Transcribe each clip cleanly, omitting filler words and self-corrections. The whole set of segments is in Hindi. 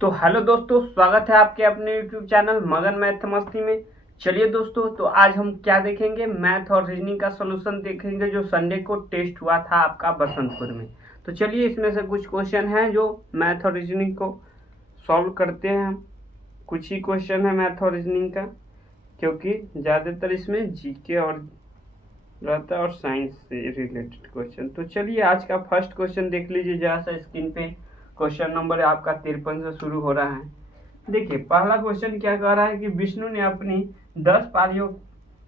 तो हेलो दोस्तों, स्वागत है आपके अपने यूट्यूब चैनल मगन मैथ मस्ती में। चलिए दोस्तों, तो आज हम क्या देखेंगे, मैथ और रीजनिंग का सॉल्यूशन देखेंगे जो संडे को टेस्ट हुआ था आपका बसंतपुर में। तो चलिए, इसमें से कुछ क्वेश्चन हैं जो मैथ और रीजनिंग को सॉल्व करते हैं हम। कुछ ही क्वेश्चन है मैथ और रीजनिंग का, क्योंकि ज़्यादातर इसमें जीके और रहता है और साइंस से रिलेटेड क्वेश्चन। तो चलिए, आज का फर्स्ट क्वेश्चन देख लीजिए जहाँ से स्क्रीन पे। क्वेश्चन नंबर आपका 53 से शुरू हो रहा है। देखिए, पहला क्वेश्चन क्या कह रहा है कि विष्णु ने अपनी 10 पारियों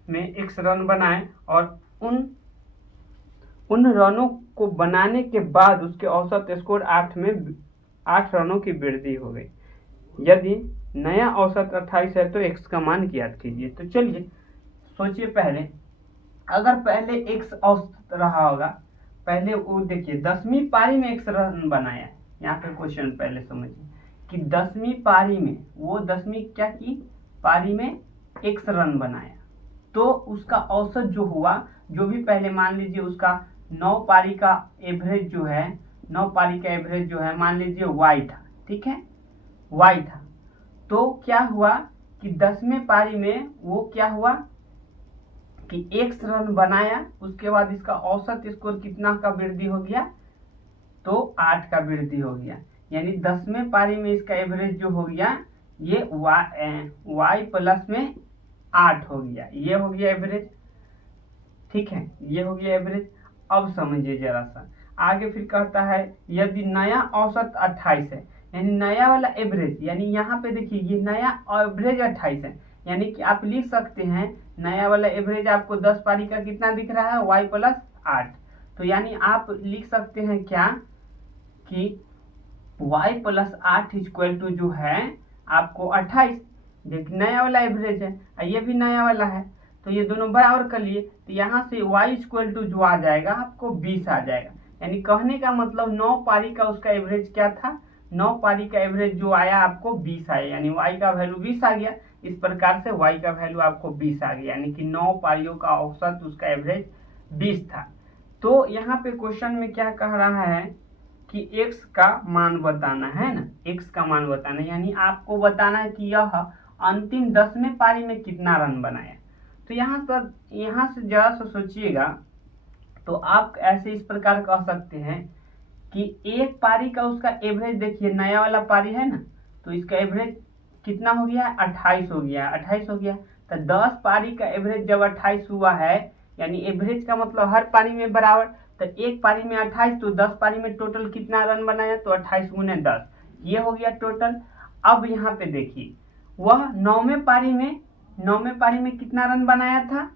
में x रन बनाए और उन रनों को बनाने के बाद उसके औसत स्कोर 8 रनों की वृद्धि हो गई। यदि नया औसत 28 है तो x का मान ज्ञात कीजिए। तो चलिए सोचिए, पहले अगर पहले x औसत रहा होगा, पहले वो देखिए 10वीं पारी में x रन बनाया। यहाँ पे क्वेश्चन पहले समझिए कि 10वीं पारी में वो 10वीं क्या की पारी में x रन बनाया, तो उसका औसत जो हुआ, जो भी पहले मान लीजिए उसका 9 पारी का एवरेज जो है, 9 पारी का एवरेज जो है मान लीजिए y था, ठीक है, y था। तो क्या हुआ कि 10वें पारी में वो क्या हुआ कि x रन बनाया, उसके बाद इसका औसत स्कोर कितना का वृद्धि हो गया, तो 8 का वृद्धि हो गया। यानी 10वें पारी में इसका एवरेज जो हो गया ये y प्लस में 8 हो गया, ये हो गया एवरेज, ठीक है, ये हो गया एवरेज। अब समझिए जरा सा आगे, फिर कहता है यदि नया औसत 28 है, यानी नया वाला एवरेज, यानी यहाँ पे देखिए ये नया एवरेज 28 है, यानी कि आप लिख सकते हैं नया वाला एवरेज आपको 10 पारी का कितना दिख रहा है, y प्लस 8। तो यानी आप लिख सकते हैं क्या कि y प्लस 8 इक्वल टू जो है आपको 28। देखिए नया वाला एवरेज है और ये भी नया वाला है, तो ये दोनों बराबर कर लिए, तो यहाँ से y इक्वल टू जो आ जाएगा आपको 20 आ जाएगा। यानी कहने का मतलब 9 पारी का उसका एवरेज क्या था, 9 पारी का एवरेज जो आया आपको 20 आया, यानी y का वैल्यू 20 आ गया। इस प्रकार से y का वैल्यू आपको 20 आ गया, यानी कि 9 पारियों का औसत उसका एवरेज 20 था। तो यहाँ पे क्वेश्चन में क्या कह रहा है कि x का मान बताना है ना, x का मान बताना, यानी आपको बताना है कि यह अंतिम 10वें पारी में कितना रन बनाया। तो यहाँ से जरा सा सोचिएगा, तो आप ऐसे इस प्रकार कह सकते हैं कि एक पारी का उसका एवरेज, देखिए नया वाला पारी है ना, तो इसका एवरेज कितना हो गया, 28 हो गया, 28 हो गया। तो 10 पारी का एवरेज जब 28 हुआ है, यानी एवरेज का मतलब हर पारी में बराबर, तो एक पारी में 28, तो 10 पारी में टोटल कितना रन बनाया, तो 28 गुने 10, ये हो गया टोटल। अब यहाँ पे देखिए वह 9वें पारी में कितना रन बनाया था,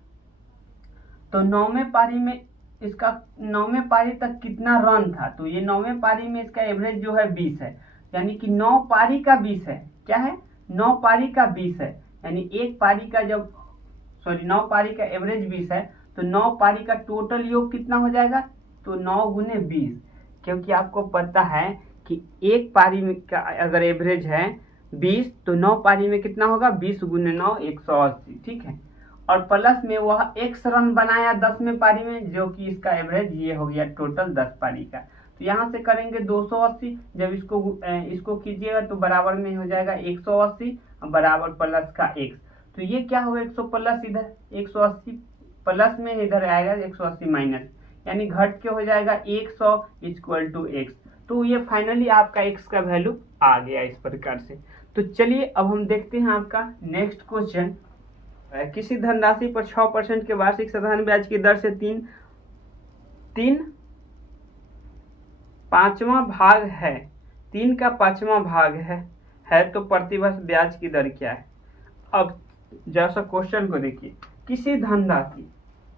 तो 9वें पारी में इसका 9वें पारी तक कितना रन था, तो ये 9वें पारी में इसका एवरेज जो है 20 है, यानी कि 9 पारी का 20 है, क्या है, 9 पारी का 20 है। यानी एक पारी का 9 पारी का एवरेज 20 है, तो 9 पारी का टोटल योग कितना हो जाएगा, तो 9 गुने 20, क्योंकि आपको पता है कि एक पारी में का अगर एवरेज है 20, तो 9 पारी में कितना होगा, 20 गुने 9 180, ठीक है। और प्लस में वह x रन बनाया 10वें पारी में, जो कि इसका एवरेज ये हो गया टोटल 10 पारी का। तो यहाँ से करेंगे 280, जब इसको कीजिएगा तो बराबर में हो जाएगा 180 बराबर प्लस का x। तो ये क्या होगा, 100 प्लस इधर 180 प्लस में इधर आएगा 180 माइनस, यानी घट के हो जाएगा 100 इक्वल टू x। तो ये फाइनली आपका x का वैल्यू आ गया इस प्रकार से। तो चलिए अब हम देखते हैं आपका नेक्स्ट क्वेश्चन। किसी धनराशि पर 6% के वार्षिक साधारण ब्याज की दर से तीन पांचवा भाग है, 3 का 5वां भाग है तो प्रतिवर्ष ब्याज की दर क्या है। अब जैसा क्वेश्चन को देखिए, किसी धनराशि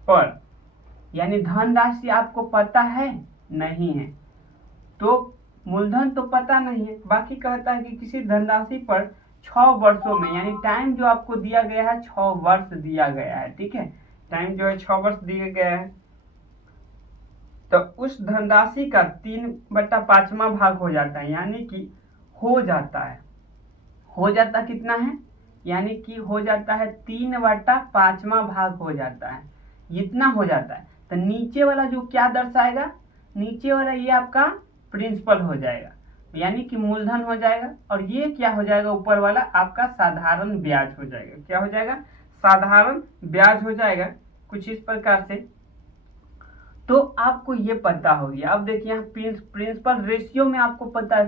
पर, यानी धनराशि आपको पता है नहीं है, तो मूलधन तो पता नहीं है, बाकी कहता है कि किसी धनराशि पर 6 वर्षों में, यानी टाइम जो आपको दिया गया है 6 वर्ष दिया गया है, ठीक है, टाइम जो है 6 वर्ष दिया गया है, तो उस धनराशि का 3/5वां भाग हो जाता है, यानी कि हो जाता कितना है, यानी कि हो जाता है 3/5वां भाग हो जाता है, इतना हो जाता है। तो नीचे वाला जो क्या दर्शाएगा, नीचे वाला ये आपका प्रिंसिपल हो जाएगा, यानी कि मूलधन हो जाएगा, और ये क्या हो जाएगा, ऊपर वाला आपका साधारण ब्याज हो जाएगा। क्या हो जाएगा, साधारण ब्याज हो जाएगा कुछ इस प्रकार से। तो आपको ये पता हो गया। अब देखिए यहाँ प्रिंसिपल रेशियो में आपको पता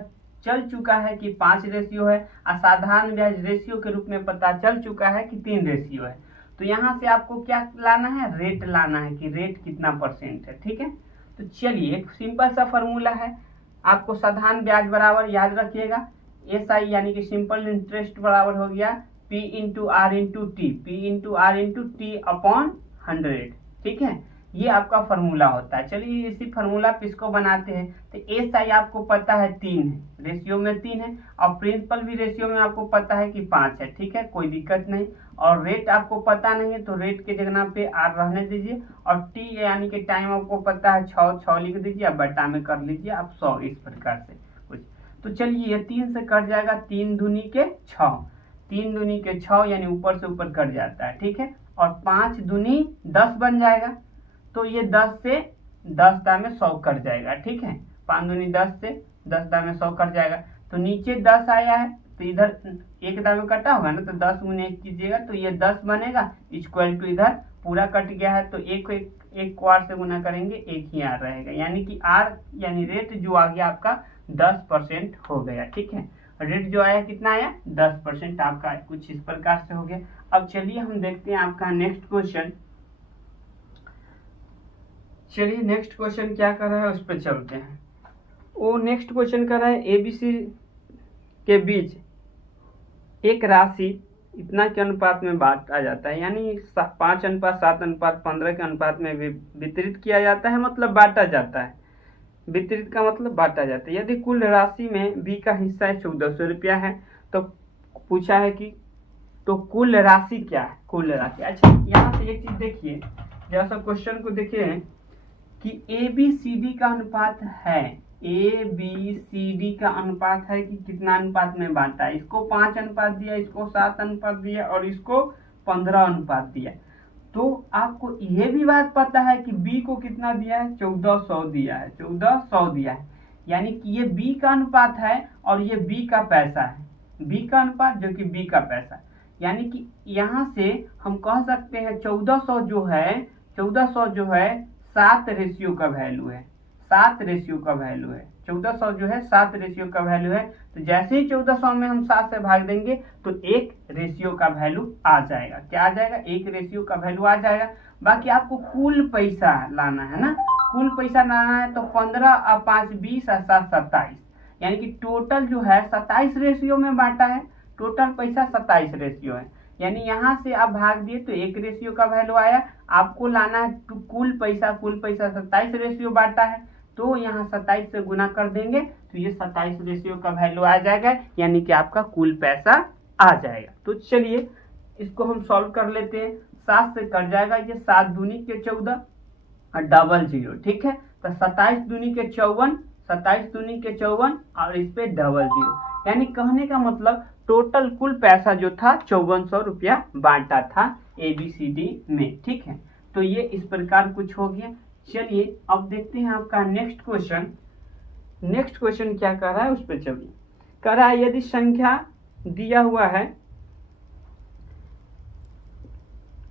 चल चुका है कि 5 रेशियो है, असाधारण ब्याज रेशियो के रूप में पता चल चुका है कि 3 रेशियो है। तो यहाँ से आपको क्या लाना है, रेट लाना है कि रेट कितना परसेंट है। ठीक है, तो चलिए एक सिंपल सा फॉर्मूला है, आपको साधारण ब्याज बराबर याद रखिएगा SI यानी कि सिंपल इंटरेस्ट बराबर हो गया P into R into T, P into R into T upon 100। ठीक है, ये आपका फॉर्मूला होता है। चलिए इसी फॉर्मूला पे इसको बनाते हैं। तो SI आपको पता है 3 है, रेशियो में 3 है, और प्रिंसिपल भी रेशियो में आपको पता है कि 5 है। ठीक है, कोई दिक्कत नहीं। और रेट आपको पता नहीं है तो रेट के जगह पे R रहने दीजिए, और T यानी कि टाइम आपको पता है 6 लिख दीजिए, अब बटा में कर लीजिए आप 100, इस प्रकार से कुछ। तो चलिए ये 3 से कट जाएगा, 3 दूनी के 6, 3 दूनी के 6 यानी ऊपर से ऊपर कट जाता है। ठीक है, और 5 दूनी 10 बन जाएगा, तो ये 10 से 10 दा में 100 कट जाएगा। ठीक है, 5 दूनी 10 से 10 दा में 100 कट जाएगा। तो नीचे 10 आया है तो इधर एक दा में कटा होगा ना, तो 10 गुने 1 कीजिएगा तो ये 10 बनेगा, इक्वल टू इधर पूरा कट गया है तो एक को R से गुना करेंगे, एक ही R रहेगा, यानी कि R यानी रेट जो आ गया आपका 10% हो गया। ठीक है, रेट जो आया कितना आया, 10% आपका कुछ इस प्रकार से हो गया। अब चलिए हम देखते हैं आपका नेक्स्ट क्वेश्चन। चलिए नेक्स्ट क्वेश्चन क्या कर रहा है उस पर चलते हैं। वो नेक्स्ट क्वेश्चन कर रहा है ABC के बीच एक राशि इतना के अनुपात में बांटा जाता है, यानी 5:7:15 के अनुपात में वितरित किया जाता है, मतलब बांटा जाता है। वितरित का मतलब बांटा जाता है। यदि कुल राशि में B का हिस्सा 1400 रुपया है, तो पूछा है कि तो कुल राशि क्या है, कुल राशि। अच्छा यहाँ से एक चीज देखिए, जैसा क्वेश्चन को देखिए कि ABCD का अनुपात है, ABCD का अनुपात है कि कितना अनुपात में बांटा है। इसको 5 अनुपात दिया, इसको 7 अनुपात दिया, और इसको 15 अनुपात दिया। तो आपको ये भी बात पता है कि B को कितना दिया है, 1400 दिया है, 1400 दिया है, यानी कि ये B का अनुपात है और ये B का पैसा है, B का अनुपात जो कि B का पैसा, यानी कि यहाँ से हम कह सकते हैं 1400 जो है 7 रेशियो का वैल्यू है, 7 रेशियो का वैल्यू है। 1400 जो है 7 रेशियो का वैल्यू है। तो जैसे ही 1400 में हम 7 से भाग देंगे तो 1 रेशियो का वैल्यू आ जाएगा। क्या आ जाएगा, 1 रेशियो का वैल्यू आ जाएगा। बाकी आपको कुल पैसा लाना है ना, कुल पैसा लाना है तो 15 और 5 20 और 7 27, यानी कि टोटल जो है 27 रेशियो में बांटा है, टोटल पैसा 27 रेशियो है। यानी यहाँ से आप भाग दिए तो 1 रेशियो का वैल्यू आया, आपको लाना है कुल पैसा 27 रेशियो बांटा है, तो यहाँ 27 से गुना कर देंगे तो ये 27 रेशियो का वैल्यू आ जाएगा, यानी कि आपका कुल पैसा आ जाएगा। तो चलिए इसको हम सॉल्व कर लेते हैं। 7 से कट जाएगा ये 7 दूनी के 14 और डबल 0। ठीक है, तो 27 दूनी के 54, 27 दूनी के 54 और इस पे डबल 0, यानी कहने का मतलब टोटल कुल पैसा जो था 5400 रुपया बांटा था ABCD में। ठीक है, तो ये इस प्रकार कुछ हो गया। चलिए अब देखते हैं आपका नेक्स्ट क्वेश्चन। नेक्स्ट क्वेश्चन क्या कर रहा है उस पर चलिए। कह रहा है यदि संख्या दिया हुआ है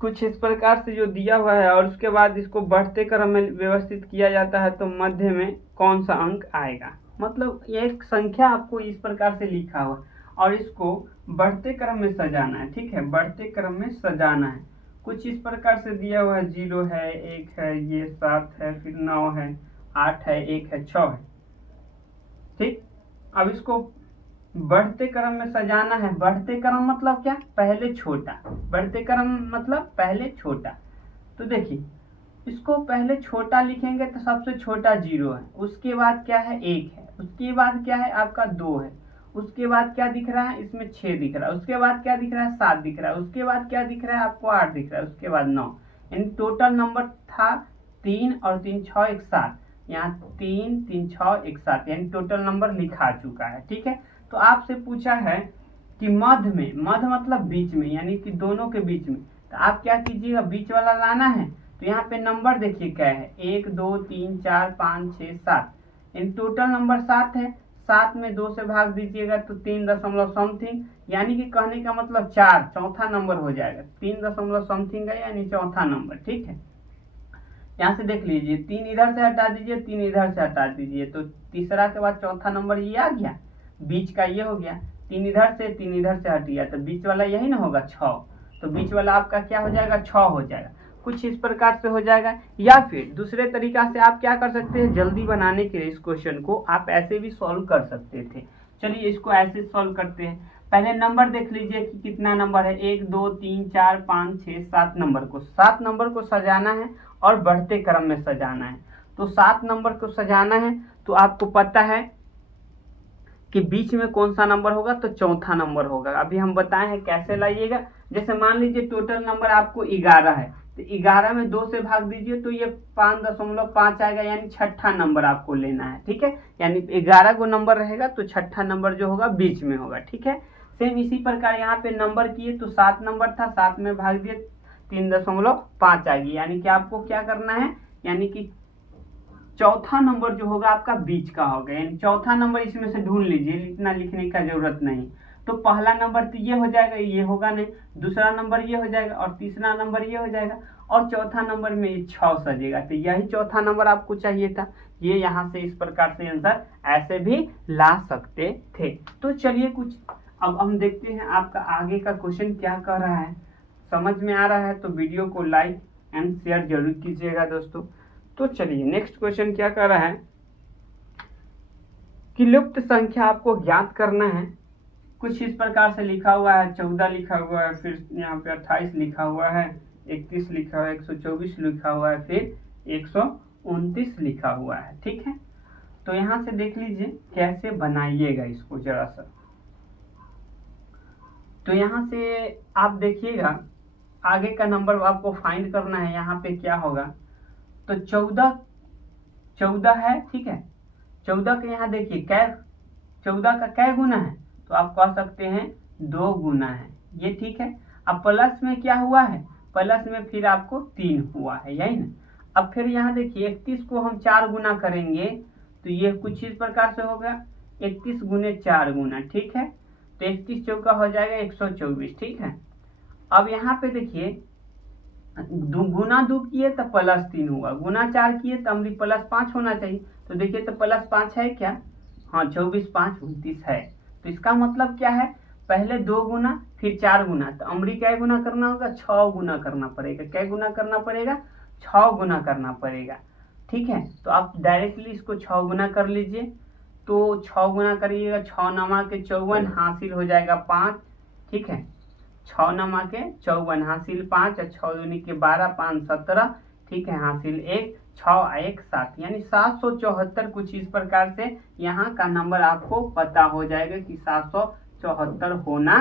कुछ इस प्रकार से जो दिया हुआ है और उसके बाद इसको बढ़ते क्रम में व्यवस्थित किया जाता है, तो मध्य में कौन सा अंक आएगा। मतलब ये एक संख्या आपको इस प्रकार से लिखा हुआ और इसको बढ़ते क्रम में सजाना है। ठीक है, बढ़ते क्रम में सजाना है। कुछ इस प्रकार से दिया हुआ है, 0 है, 1 है, ये 7 है, फिर 9 है, 8 है, 1 है, 6 है। ठीक, अब इसको बढ़ते क्रम में सजाना है। बढ़ते क्रम मतलब क्या, पहले छोटा, बढ़ते क्रम मतलब पहले छोटा। तो देखिए इसको पहले छोटा लिखेंगे तो सबसे छोटा 0 है, उसके बाद क्या है 1 है, उसके बाद क्या है आपका 2 है, उसके बाद क्या दिख रहा है इसमें 6 दिख रहा है, उसके बाद क्या दिख रहा है 7 दिख रहा है, उसके बाद क्या दिख रहा है आपको 8 दिख रहा है, उसके बाद 9, यानी टोटल नंबर था 3 और 3 6 1 7, यहाँ 3 3 6 1 7, यानी टोटल नंबर लिखा चुका है। ठीक है, तो आपसे पूछा है कि मध्य में, मध्य मतलब बीच में, यानी कि दोनों के बीच में, तो आप क्या कीजिएगा बीच वाला लाना है। तो यहाँ पे नंबर देखिए क्या है, 1 2 3 4 5 6 7, यानी टोटल नंबर 7 है। 7 में 2 से भाग दीजिएगा तो 3 दशमलव समथिंग, यानी कि कहने का मतलब 4 चौथा नंबर हो जाएगा। 3 दशमलव समथिंग है यानी चौथा नंबर, ठीक है। यहाँ से देख लीजिए 3 इधर से हटा दीजिए, 3 इधर से हटा दीजिए, तो तीसरा के बाद चौथा नंबर ये आ गया, बीच का ये हो गया। 3 इधर से 3 इधर से हट गया तो बीच वाला यही ना होगा 6, तो बीच वाला आपका क्या हो जाएगा 6 हो जाएगा। कुछ इस प्रकार से हो जाएगा। या फिर दूसरे तरीका से आप क्या कर सकते हैं, जल्दी बनाने के लिए इस क्वेश्चन को आप ऐसे भी सॉल्व कर सकते थे। चलिए इसको ऐसे सॉल्व करते हैं। पहले नंबर देख लीजिए कि कितना नंबर है, 1 2 3 4 5 6 7 नंबर को, 7 नंबर को सजाना है और बढ़ते क्रम में सजाना है। तो 7 नंबर को सजाना है तो आपको पता है कि बीच में कौन सा नंबर होगा, तो चौथा नंबर होगा। अभी हम बताए हैं कैसे लाइएगा। जैसे मान लीजिए टोटल नंबर आपको 11 है, तो 11 में 2 से भाग दीजिए तो ये 5.5 आएगा, यानी छठा नंबर आपको लेना है, ठीक है। यानी 11 को नंबर रहेगा तो छठा नंबर जो होगा बीच में होगा, ठीक है। सेम इसी प्रकार यहाँ पे नंबर किए तो 7 नंबर था, 7 में भाग दिए 3.5 आ गई, यानी कि आपको क्या करना है, यानी कि चौथा नंबर जो होगा आपका बीच का होगा, यानी चौथा नंबर इसमें से ढूंढ लीजिए, इतना लिखने का जरूरत नहीं। तो पहला नंबर तो ये हो जाएगा, ये होगा नहीं, दूसरा नंबर ये हो जाएगा और तीसरा नंबर ये हो जाएगा और चौथा नंबर में ये 6 सजेगा, तो यही चौथा नंबर आपको चाहिए था। ये यहाँ से इस प्रकार से आंसर ऐसे भी ला सकते थे। तो चलिए कुछ अब हम देखते हैं आपका आगे का क्वेश्चन क्या कह रहा है। समझ में आ रहा है तो वीडियो को लाइक एंड शेयर जरूर कीजिएगा दोस्तों। तो चलिए नेक्स्ट क्वेश्चन क्या कर रहा है कि लुप्त संख्या आपको ज्ञात करना है। कुछ इस प्रकार से लिखा हुआ है, 14 लिखा हुआ है, फिर यहाँ पे 28 लिखा हुआ है, 31 लिखा हुआ है, 124 लिखा हुआ है, फिर 129 लिखा हुआ है, ठीक है। तो यहाँ से देख लीजिए कैसे बनाइएगा इसको जरा सा। तो यहाँ से आप देखिएगा आगे का नंबर आपको फाइंड करना है। यहाँ पे क्या होगा, तो 14 है, ठीक है। 14 के यहाँ देखिए 14 का क्या गुना है, तो आप कह सकते हैं 2 गुना है, ये ठीक है। अब प्लस में क्या हुआ है, प्लस में फिर आपको 3 हुआ है, यही ना। अब फिर यहाँ देखिए 31 को हम 4 गुना करेंगे तो ये कुछ इस प्रकार से होगा 31 गुने 4 गुना, ठीक है। तो 31 चौका हो जाएगा 124, ठीक है। अब यहाँ पे देखिए गुना 2 किए तो +3 हुआ, गुना 4 किए तो हमरी +5 होना चाहिए। तो देखिए तो +5 है क्या, हाँ 24 5 29 है। तो इसका मतलब क्या है, पहले 2 गुना फिर 4 गुना, तो अमरी क्या गुना करना होगा, 6 गुना करना पड़ेगा। क्या गुना करना पड़ेगा, 6 गुना करना पड़ेगा, ठीक है। तो आप डायरेक्टली इसको 6 गुना कर लीजिए। तो 6 गुना करिएगा, 6 नमा के 54 हासिल हो जाएगा 5, ठीक है। 6 नमा के 54 हासिल 5 और 6 दूनी के 12 5 17, ठीक है, हासिल 1 6 1 7, यानी 774। कुछ इस प्रकार से यहाँ का नंबर आपको पता हो जाएगा कि 774 होना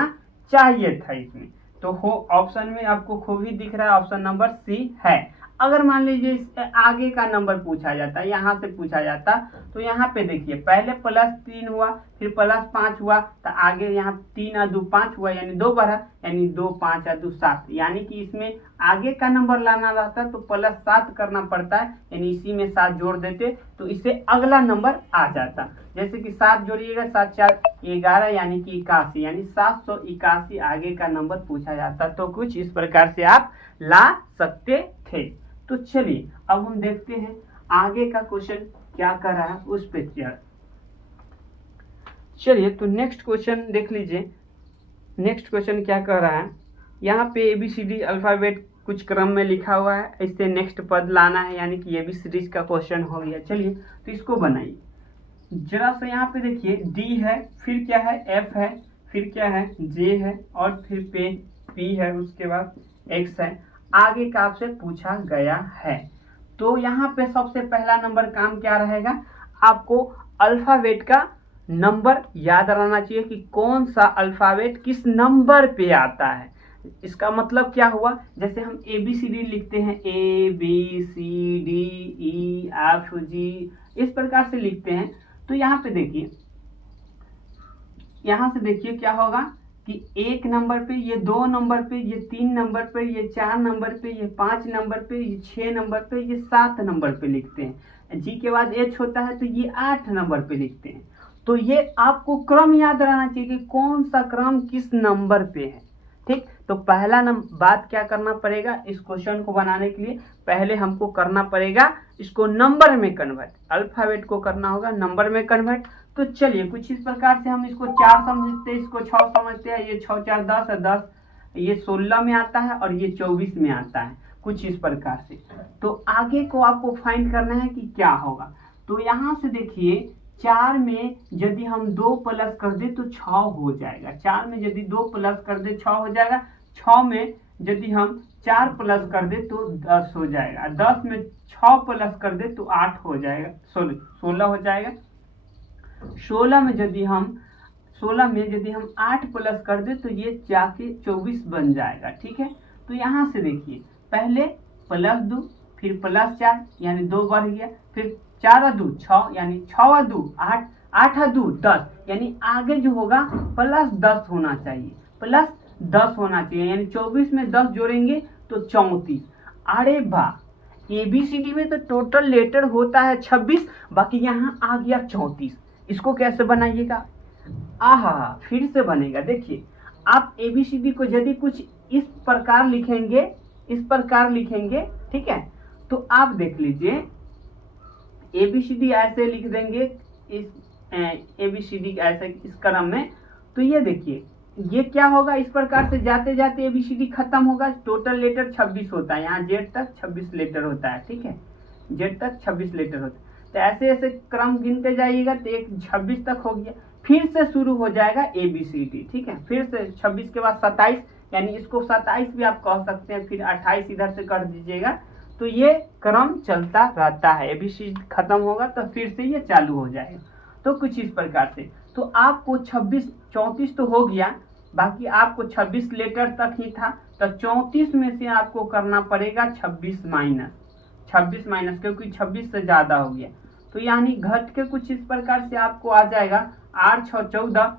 चाहिए था इसमें। तो हो ऑप्शन में आपको खूब ही दिख रहा है, ऑप्शन नंबर सी है। अगर मान लीजिए इस आगे का नंबर पूछा जाता, यहाँ से पूछा जाता, तो यहाँ पे देखिए पहले +3 हुआ फिर +5 हुआ, तो आगे यहाँ 3 और 2 5 हुआ, यानी 2 बढ़ा, यानी 2 5 और 2 7, यानी कि इसमें आगे का नंबर लाना रहता तो +7 करना पड़ता है, यानी इसी में 7 जोड़ देते तो इससे अगला नंबर आ जाता। जैसे कि 7 जोड़िएगा 7 4 11, यानी कि 81, यानी 781 आगे का नंबर पूछा जाता। तो कुछ इस प्रकार से आप ला सकते थे। तो चलिए अब हम देखते हैं आगे का क्वेश्चन क्या कर रहा है, उस पे चलिए। तो नेक्स्ट क्वेश्चन देख लीजिए, नेक्स्ट क्वेश्चन क्या कर रहा है। यहाँ पे ABCD अल्फाबेट कुछ क्रम में लिखा हुआ है, इससे नेक्स्ट पद लाना है, यानी कि ABCD का क्वेश्चन हो गया। चलिए तो इसको बनाइए जरा सा। यहाँ पे देखिए D है, फिर क्या है F है, फिर क्या है J है और फिर पे P है, उसके बाद X है। आगे का आपसे पूछा गया है। तो यहाँ पे सबसे पहला नंबर काम क्या रहेगा, आपको अल्फाबेट का नंबर याद रहना चाहिए कि कौन सा अल्फाबेट किस नंबर पे आता है। इसका मतलब क्या हुआ, जैसे हम ABCD लिखते हैं ABCDEFG, इस प्रकार से लिखते हैं। तो यहाँ पे देखिए, यहाँ से देखिए क्या होगा कि 1 नंबर पे, ये 2 नंबर पे, ये 3 नंबर पे, ये 4 नंबर पे, ये 5 नंबर पे, ये 6 नंबर पे, ये 7 नंबर पे लिखते हैं। जी के बाद H होता है तो ये 8 नंबर पे लिखते हैं। तो ये आपको क्रम याद रहना चाहिए कि कौन सा क्रम किस नंबर पे है। ठीक, तो पहला बात क्या करना पड़ेगा, इस क्वेश्चन को बनाने के लिए पहले हमको करना पड़ेगा इसको नंबर में कन्वर्ट, अल्फाबेट को करना होगा नंबर में कन्वर्ट। तो चलिए कुछ इस प्रकार से हम इसको 4 समझते हैं, इसको 6 समझते हैं, ये 6 4 10 है, 10 ये 16 में आता है और ये 24 में आता है, कुछ इस प्रकार से। तो आगे को आपको फाइंड करना है कि क्या होगा। तो यहाँ से देखिए 4 में यदि हम 2 प्लस कर दे तो 6 हो जाएगा, 4 में यदि 2 प्लस कर दे 6 हो जाएगा, 6 में यदि हम 4 प्लस कर दे तो 10 हो जाएगा, 10 में 6 प्लस कर दे तो 8 हो जाएगा, 16 हो जाएगा, 16 में यदि हम 8 प्लस कर दे तो ये जाके 24 बन जाएगा। ठीक है, तो यहाँ से देखिए पहले +2 फिर +4 यानी 2 बढ़ गया, फिर 4 2 6 यानी 6 2 8 8 2 10 यानी आगे जो होगा +10 होना चाहिए, +10 होना चाहिए, यानी 24 में 10 जोड़ेंगे तो 34। अरे वाह, ABCD में तो टोटल लेटर होता है 26, बाकी यहाँ आ गया 34। इसको कैसे बनाइएगा, आहा फिर से बनेगा। देखिए आप ABCD को यदि कुछ इस प्रकार लिखेंगे, ठीक है, तो आप देख लीजिए ABCD ऐसे लिख देंगे, इस ABCD ऐसे इस क्रम में। तो ये देखिए ये क्या होगा, इस प्रकार से जाते जाते ABCD खत्म होगा, टोटल लेटर 26 होता है, यहाँ Z तक 26 लेटर होता है। ठीक है, Z तक 26 लेटर होता है, तो ऐसे ऐसे क्रम गिनते जाइएगा तो एक 26 तक हो गया, फिर से शुरू हो जाएगा ABCD। ठीक है, फिर से 26 के बाद 27 यानी इसको 27 भी आप कह सकते हैं, फिर 28 इधर से कर दीजिएगा, तो ये क्रम चलता रहता है, ABCD खत्म होगा तो फिर से ये चालू हो जाएगा। तो कुछ इस प्रकार से, तो आपको 34 तो हो गया, बाकी आपको 26 लेटर तक ही था, तो 34 में से आपको करना पड़ेगा 26 माइनस, क्योंकि 26 से ज्यादा हो गया, तो यानी घट के कुछ इस प्रकार से आपको आ जाएगा 8 6 14,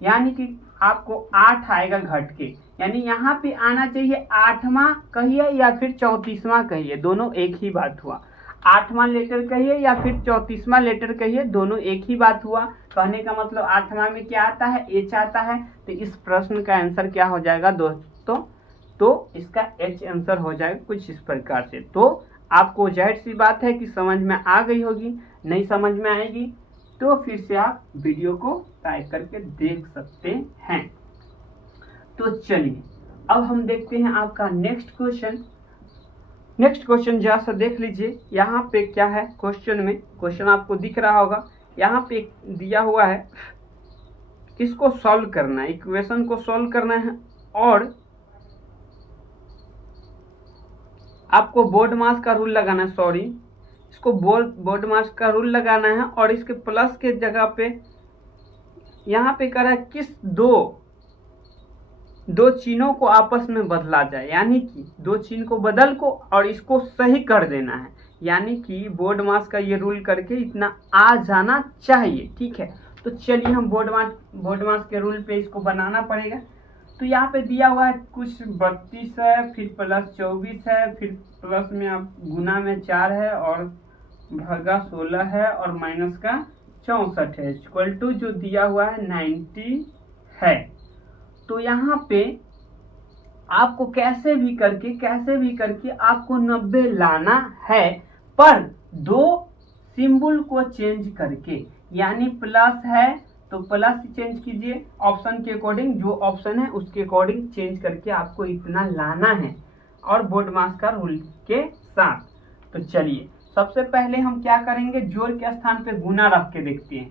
यानी कि आपको 8 आएगा घट के, यानी यहाँ पे आना चाहिए 8वां कहिए या फिर 34वां कहिए, दोनों एक ही बात हुआ, 8वां लेटर कहिए या फिर 34वां लेटर कहिए, दोनों एक ही बात हुआ। कहने का मतलब 8वां में क्या आता है, H आता है, तो इस प्रश्न का आंसर क्या हो जाएगा दोस्तों, तो इसका H आंसर हो जाएगा कुछ इस प्रकार से। तो आपको जाहिर सी बात है कि समझ में आ गई होगी, नहीं समझ में आएगी तो फिर से आप वीडियो को ट्राई करके देख सकते हैं। तो चलिए अब हम देखते हैं आपका नेक्स्ट क्वेश्चन जरा सा देख लीजिए, यहाँ पे क्या है क्वेश्चन आपको दिख रहा होगा, यहाँ पे दिया हुआ है, इसको सॉल्व करना है, इक्वेशन को सॉल्व करना है, और आपको बोर्ड मास का रूल लगाना है, इसको बोर्ड मास का रूल लगाना है, और इसके प्लस के जगह पे यहाँ पे कह रहा है किस दो चिन्हों को आपस में बदला जाए, यानी कि 2 चिन्ह को बदल को और इसको सही कर देना है, यानी कि बोर्ड मास का ये रूल करके इतना आ जाना चाहिए। ठीक है, तो चलिए हम बोर्ड मास के रूल पे इसको बनाना पड़ेगा। तो यहाँ पे दिया हुआ है कुछ 32 है, फिर +24 है, फिर प्लस में आप गुना में 4 है, और भागा 16 है, और माइनस का 64 है, इक्वल टू जो दिया हुआ है 90 है। तो यहाँ पे आपको कैसे भी करके आपको 90 लाना है, पर 2 सिंबल को चेंज करके, यानी प्लस है तो प्लस चेंज कीजिए ऑप्शन के अकॉर्डिंग, जो ऑप्शन है उसके अकॉर्डिंग चेंज करके आपको इतना लाना है, और बोर्ड मास का रूल के साथ। तो चलिए सबसे पहले हम क्या करेंगे, जोड़ के स्थान पे गुना रख के देखते हैं,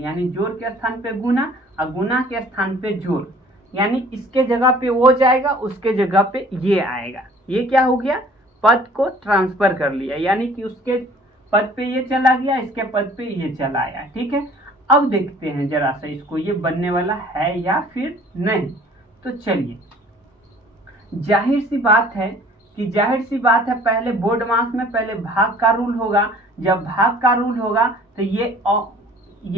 यानी जोड़ के स्थान पे गुना और गुना के स्थान पे जोड़, यानी इसके जगह पे वो जाएगा, उसके जगह पे ये आएगा, ये क्या हो गया, पद को ट्रांसफर कर लिया, यानी कि उसके पद पे ये चला गया, इसके पद पे ये चला आया। ठीक है, अब देखते हैं जरा सा इसको, ये बनने वाला है या फिर नहीं। तो चलिए जाहिर सी बात है पहले बोर्ड मास में पहले भाग का रूल होगा, जब भाग का रूल होगा तो ये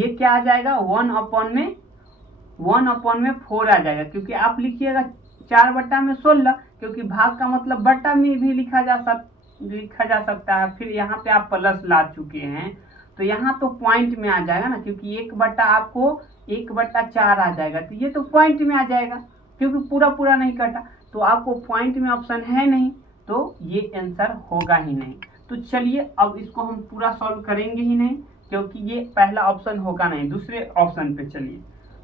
क्या आ जाएगा, 1/4 आ जाएगा, क्योंकि आप लिखिएगा 4/16, क्योंकि भाग का मतलब बट्टा में भी लिखा जा सकता है। फिर यहाँ पे आप प्लस ला चुके हैं, तो यहाँ तो पॉइंट में आ जाएगा ना, क्योंकि 1/, आपको 1/4 आ जाएगा, तो ये तो पॉइंट में आ जाएगा क्योंकि पूरा पूरा नहीं कटा, तो आपको पॉइंट में ऑप्शन है नहीं, तो ये आंसर होगा ही नहीं। तो चलिए अब इसको हम पूरा सॉल्व करेंगे ही नहीं, क्योंकि ये पहला ऑप्शन होगा नहीं। दूसरे ऑप्शन पे चलिए।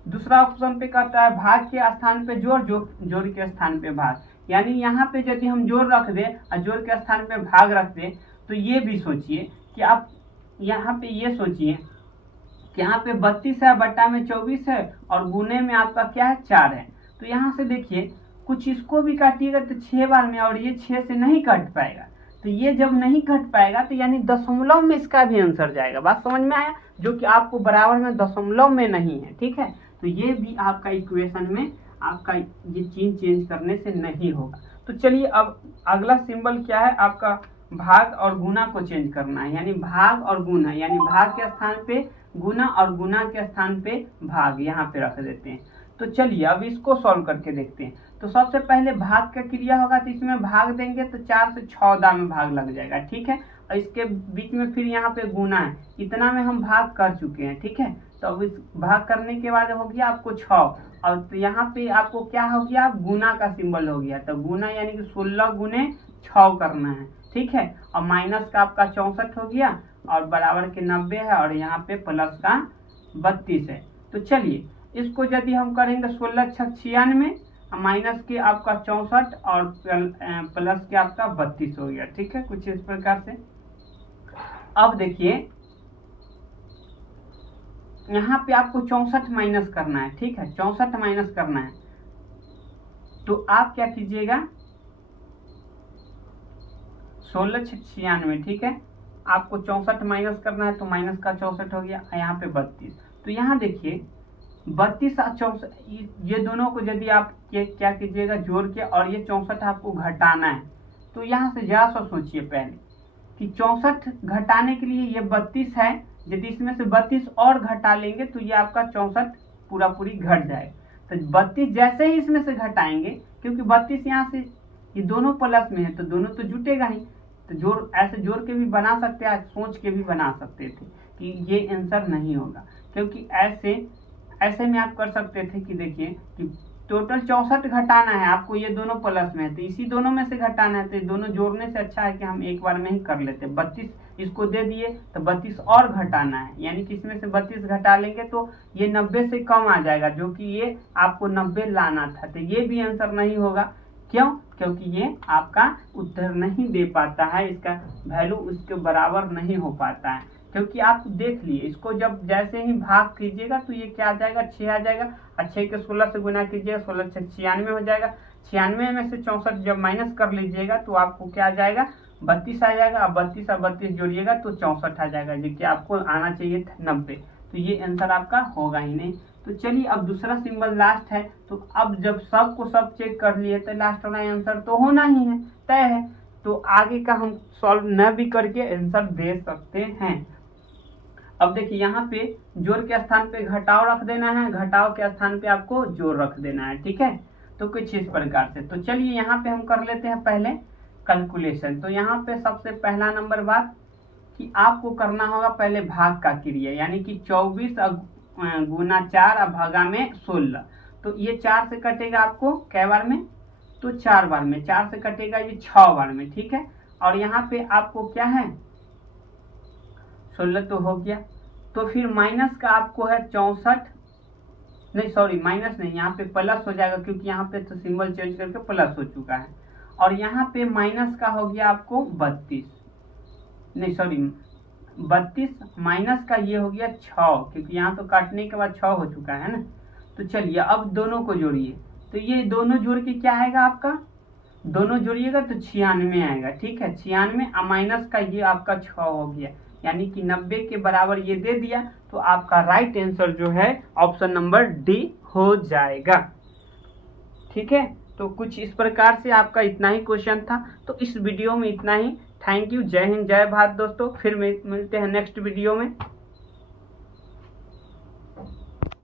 दूसरा ऑप्शन पे कहता है भाग के स्थान पे जोड़, जोड़ के स्थान पे भाग। यानी यहाँ पे यदि हम जोड़ रख दें और जोड़ के स्थान पे भाग रख दें, तो ये भी सोचिए कि आप यहाँ पे ये सोचिए कि यहाँ पे 32 है, बट्टा में 24 है और गुने में आपका क्या है 4 है। तो यहाँ से देखिए कुछ इसको भी काटिएगा तो 6 बार में, और ये 6 से नहीं कट पाएगा। तो ये जब नहीं कट पाएगा तो यानी दशमलव में इसका भी आंसर जाएगा। बात समझ में आया? जो कि आपको बराबर में दशमलव में नहीं है, ठीक है। तो ये भी आपका इक्वेशन में आपका ये चीज चेंज करने से नहीं होगा। तो चलिए अब अगला सिंबल क्या है आपका, भाग और गुना को चेंज करना है। यानी भाग और गुना, यानी भाग के स्थान पे गुना और गुना के स्थान पे भाग यहाँ पे रख देते हैं। तो चलिए अब इसको सॉल्व करके देखते हैं। तो सबसे पहले भाग का क्रिया होगा, तो इसमें भाग देंगे तो 4 से 14 में भाग लग जाएगा, ठीक है। और इसके बीच में फिर यहाँ पे गुना है, इतना में हम भाग कर चुके हैं, ठीक है। तो अब इस भाग करने के बाद हो गया आपको 6, और तो यहाँ पे आपको क्या हो गया, गुना का सिंबल हो गया। तो गुना यानी कि 16 गुने 6 करना है, ठीक है। और माइनस का आपका 64 हो गया और बराबर के 90 है, और यहाँ पे प्लस का 32 है। तो चलिए इसको यदि हम करेंगे 16 × 96, माइनस के आपका 64 और प्लस के आपका 32 हो गया, ठीक है। कुछ इस प्रकार से। अब देखिए यहाँ पे आपको 64 माइनस करना है, ठीक है। 64 माइनस करना है, तो आप क्या कीजिएगा, 16 × 96, ठीक है। आपको 64 माइनस करना है, तो माइनस का 64 हो गया, यहाँ पे 32। तो यहाँ देखिए 32 और 64, ये दोनों को यदि आप क्या कीजिएगा जोड़ के, और ये 64 आपको घटाना है। तो यहाँ से जरा सा सोचिए पहले कि 64 घटाने के लिए ये 32 है, यदि इसमें से 32 और घटा लेंगे तो ये आपका 64 पूरा पूरी घट जाएगा। तो 32 जैसे ही इसमें से घटाएंगे, क्योंकि 32 यहाँ से ये दोनों प्लस में है तो दोनों तो जुटेगा ही। तो जोड़ ऐसे जोड़ के भी बना सकते हैं, सोच के भी बना सकते थे कि ये आंसर नहीं होगा, क्योंकि ऐसे में आप कर सकते थे कि देखिए कि टोटल 64 घटाना है आपको, ये दोनों प्लस में है तो इसी दोनों में से घटाना है। तो दोनों जोड़ने से अच्छा है कि हम एक बार में ही कर लेते। 32 इसको दे दिए तो 32 और घटाना है, यानी कि इसमें से 32 घटा लेंगे तो ये 90 से कम आ जाएगा, जो कि ये आपको 90 लाना था। तो ये भी आंसर नहीं होगा। क्यों? क्योंकि ये आपका उत्तर नहीं दे पाता है, इसका वैल्यू उसके बराबर नहीं हो पाता है। क्योंकि आप देख लिए इसको जब जैसे ही भाग कीजिएगा तो ये क्या आ जाएगा, 6 आ जाएगा, और 6 के 16 से गुना कीजिएगा, 16 से 96 हो जाएगा। 96 में से 64 जब माइनस कर लीजिएगा तो आपको क्या आ जाएगा, 32 आ जाएगा। अब 32 और 32 जोड़िएगा तो 64 आ जाएगा, जो कि आपको आना चाहिए था 90। तो ये आंसर आपका होगा ही नहीं। तो चलिए अब दूसरा सिंबल लास्ट है। तो अब जब सब को सब चेक कर लिए तो लास्ट वाला आंसर तो होना ही है, तय है। तो आगे का हम सॉल्व न भी करके आंसर दे सकते हैं। अब देखिए यहाँ पे जोड़ के स्थान पे घटाव रख देना है, घटाव के स्थान पे आपको जोड़ रख देना है, ठीक है। तो कुछ इस प्रकार से। तो चलिए यहाँ पे हम कर लेते हैं पहले कैलकुलेशन। तो यहाँ पे सबसे पहला नंबर बात कि आपको करना होगा पहले भाग का क्रिया, यानी कि 24 गुना 4 और भागा में 16। तो ये 4 से कटेगा आपको कै बार में, तो 4 बार में। 4 से कटेगा ये 6 बार में, ठीक है। और यहाँ पे आपको क्या है, 16 तो हो गया। तो फिर माइनस का आपको है 64, नहीं सॉरी माइनस नहीं, यहाँ पे प्लस हो जाएगा, क्योंकि यहाँ पे तो सिंबल चेंज करके प्लस हो चुका है। और यहाँ पे माइनस का हो गया आपको 32, नहीं सॉरी 32 माइनस का ये हो गया 6, क्योंकि यहाँ तो काटने के बाद 6 हो चुका है ना। तो चलिए अब दोनों को जोड़िए। तो ये दोनों जोड़ के क्या आएगा आपका, दोनों जोड़िएगा तो 96 आएगा, ठीक है। 96 और माइनस का ये आपका 6 हो गया, यानी कि 90 के बराबर ये दे दिया। तो आपका राइट आंसर जो है ऑप्शन नंबर डी हो जाएगा, ठीक है। तो कुछ इस प्रकार से आपका इतना ही क्वेश्चन था। तो इस वीडियो में इतना ही। थैंक यू, जय हिंद, जय भारत दोस्तों। फिर मिलते हैं नेक्स्ट वीडियो में।